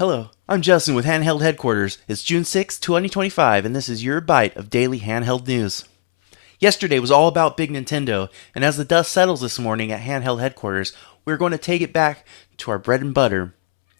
Hello, I'm Justin with Handheld Headquarters. It's June 6, 2025, and this is your bite of daily handheld news. Yesterday was all about Big Nintendo, and as the dust settles this morning at Handheld Headquarters, we're going to take it back to our bread and butter,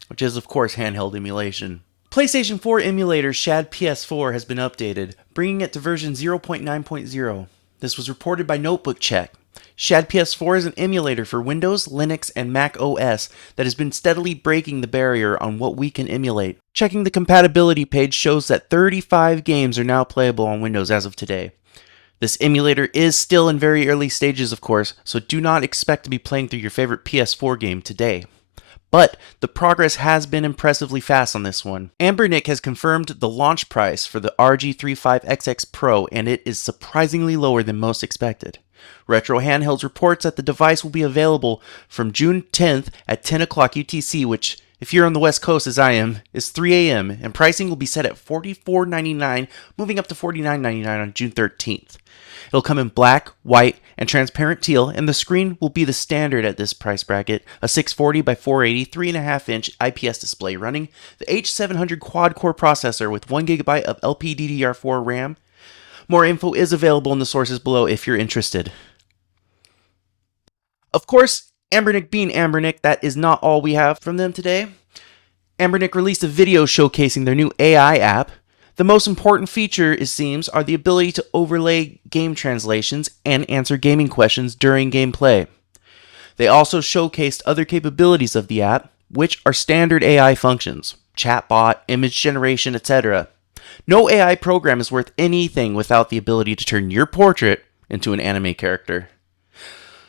which is, of course, handheld emulation. PlayStation 4 emulator Shad PS4 has been updated, bringing it to version 0.9.0. This was reported by Notebook Check. Shad PS4 is an emulator for Windows, Linux, and Mac OS that has been steadily breaking the barrier on what we can emulate. Checking the compatibility page shows that 35 games are now playable on Windows as of today. This emulator is still in very early stages, of course, so do not expect to be playing through your favorite PS4 game today. But the progress has been impressively fast on this one. Anbernic has confirmed the launch price for the RG35XX Pro, and it is surprisingly lower than most expected. Retro Handhelds reports that the device will be available from June 10th at 10 o'clock UTC, which, if you're on the West Coast as I am, is 3 a.m., and pricing will be set at $44.99, moving up to $49.99 on June 13th. It'll come in black, white, and transparent teal, and the screen will be the standard at this price bracket, a 640 by 480 3.5-inch IPS display running the H700 quad-core processor with 1GB of LPDDR4 RAM. More info is available in the sources below if you're interested. Of course, Anbernic being Anbernic, that is not all we have from them today. Anbernic released a video showcasing their new AI app. The most important feature, it seems, are the ability to overlay game translations and answer gaming questions during gameplay. They also showcased other capabilities of the app, which are standard AI functions, chatbot, image generation, etc. No AI program is worth anything without the ability to turn your portrait into an anime character.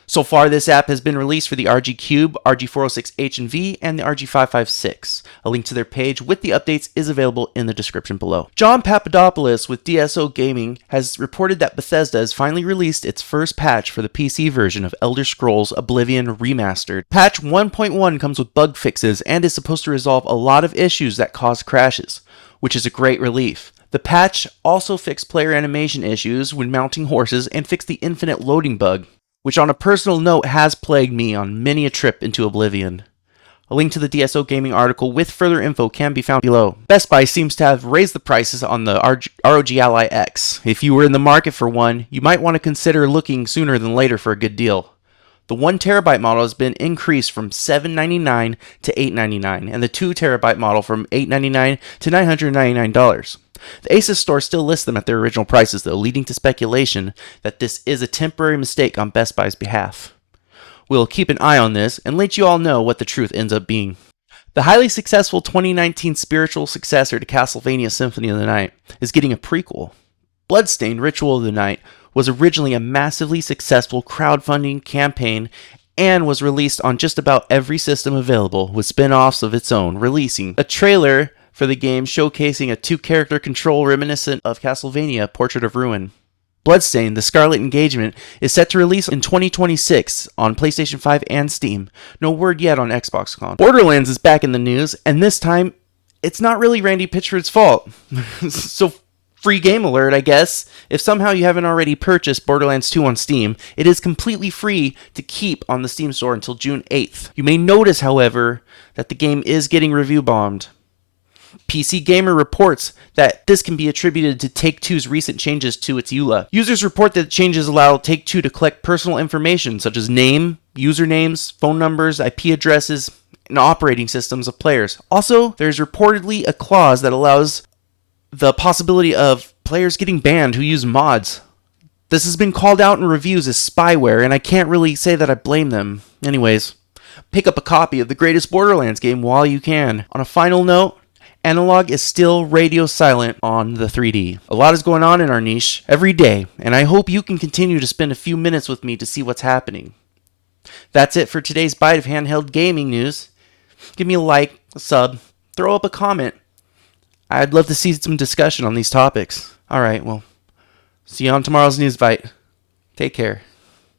So far, this app has been released for the RG Cube, RG406H and V, and the RG556. A link to their page with the updates is available in the description below. John Papadopoulos with DSO Gaming has reported that Bethesda has finally released its first patch for the PC version of Elder Scrolls Oblivion Remastered. Patch 1.1 comes with bug fixes and is supposed to resolve a lot of issues that cause crashes, which is a great relief. The patch also fixed player animation issues when mounting horses and fixed the infinite loading bug, which on a personal note has plagued me on many a trip into Oblivion. A link to the DSO Gaming article with further info can be found below. Best Buy seems to have raised the prices on the ROG Ally X. If you were in the market for one, you might want to consider looking sooner than later for a good deal. The 1TB model has been increased from $799 to $899, and the 2TB model from $899 to $999. The Asus store still lists them at their original prices, though, leading to speculation that this is a temporary mistake on Best Buy's behalf. We'll keep an eye on this and let you all know what the truth ends up being. The highly successful 2019 spiritual successor to Castlevania Symphony of the Night is getting a prequel. Bloodstained Ritual of the Night was originally a massively successful crowdfunding campaign and was released on just about every system available, with spin-offs of its own, releasing a trailer for the game showcasing a 2-character control reminiscent of Castlevania Portrait of Ruin. Bloodstained, the Scarlet Engagement, is set to release in 2026 on PlayStation 5 and Steam. No word yet on Xbox One. Borderlands is back in the news, and this time, it's not really Randy Pitchford's fault. So, free game alert, I guess. If somehow you haven't already purchased Borderlands 2 on Steam, it is completely free to keep on the Steam store until June 8th. You may notice, however, that the game is getting review bombed. PC Gamer reports that this can be attributed to Take-Two's recent changes to its EULA. Users report that changes allow Take-Two to collect personal information such as name, usernames, phone numbers, IP addresses, and operating systems of players. Also, there's reportedly a clause that allows the possibility of players getting banned who use mods. This has been called out in reviews as spyware, and I can't really say that I blame them. Anyways, pick up a copy of the greatest Borderlands game while you can. On a final note, Analogue is still radio silent on the 3D. A lot is going on in our niche every day, and I hope you can continue to spend a few minutes with me to see what's happening. That's it for today's bite of handheld gaming news. Give me a like, a sub, throw up a comment. I'd love to see some discussion on these topics. Alright, well, see you on tomorrow's news bite. Take care.